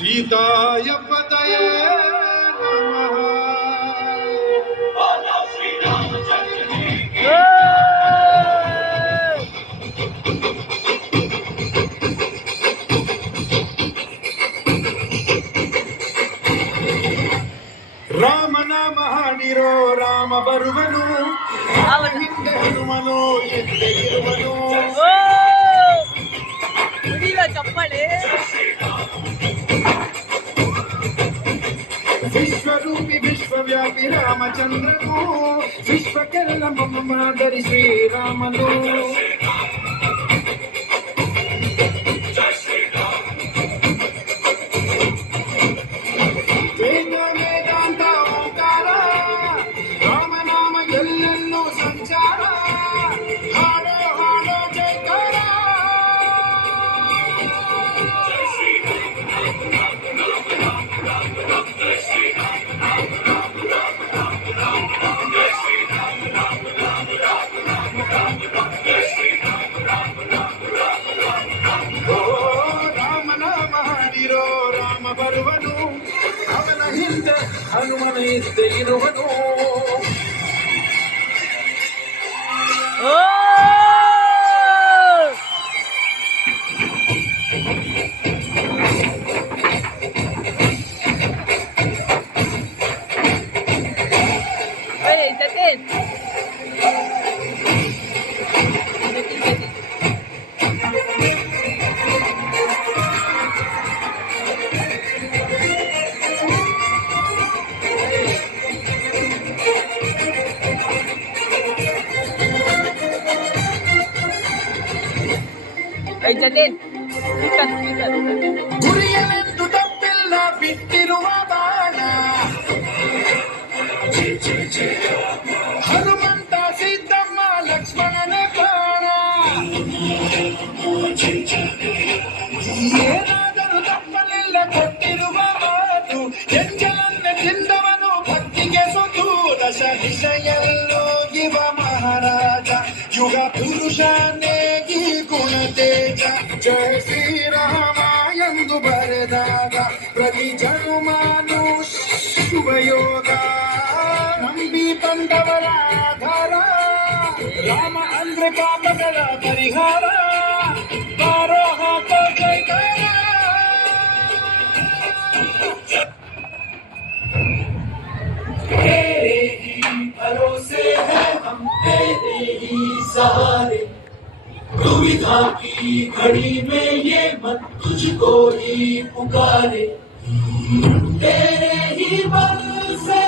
सीताय पतये नमः। ರಾಮ ನಾಮ ಹಾಡಿರೋ ರಾಮ ಬರುವನು, ಅವನ ಹಿಂದೆ ಹನುಮನು ಹಿಂದೆ ಇರುವನು. ಚಪ್ಪಳೆ ವಿಶ್ವರೂಪಿ ವಿಶ್ವವ್ಯಾಪಿ ರಾಮಚಂದ್ರನು, ವಿಶ್ವಕ್ಕೆಲ್ಲ ಮಮ ಮಾದರಿ ಶ್ರೀರಾಮನು. ವೇದ ವೇದಾಂತ ಓಂಕಾರ, ರಾಮನಾಮ ಎಲ್ಲೆಲ್ಲೂ ಸಂಚಾರ. ಹಾಡೋ ಹಾಡೋ ಜಯಕಾರ. ರಾಮನಾಮ ಹಾಡಿರೋ ರಾಮ ಬರುವನು, ಅವನ ಹಿಂದೆ ಹನುಮನ ಹಿಂದೆ ಇರುವನು. ಗುರಿಯಲೆಂದು ತಪ್ಪಿಲ್ಲ ಬಿಟ್ಟಿರುವ ಬಾಣ, ಹನುಮಂತ ಸಿದ್ದಮ್ಮ ಲಕ್ಷ್ಮಣನ ಪ್ರಾಣ. ಏನಾದರೂ ತಪ್ಪಲಿಲ್ಲ ಕೊಟ್ಟಿರುವ ಮಾತು, ಎಂಜಲನ್ನೇ ತಿಂದವನು ಭಕ್ತಿಗೆ ಸೊತು. ದಶ ದಿಶೆಯಲ್ಲೂ ಇವ ಮಹಾರಾಜ, ಯುಗ ಪುರುಷನೇ ಈ ಗುಣ ತೇಜ. ಜಯ ಶ್ರೀರಾಮ ಎಂದು ಬರೆದಾಗ ಪ್ರತಿ ಜನುಮಾನು ಶುಭಯೋಗ. ನಂಬಿ ಬಂದವರ ಆಧಾರ, ರಾಮ ಅಂದ್ರೆ ಪಾಪಗಳ ಪರಿಹಾರ. ಬಾರೋ ಹಾಕೋ ಜೈಕಾರ. तेरे ही भरोसे है हम, तेरे ही सहारे। दुविधा की घड़ी में ये मन तुझको ही पुकारे। तेरे ही बल से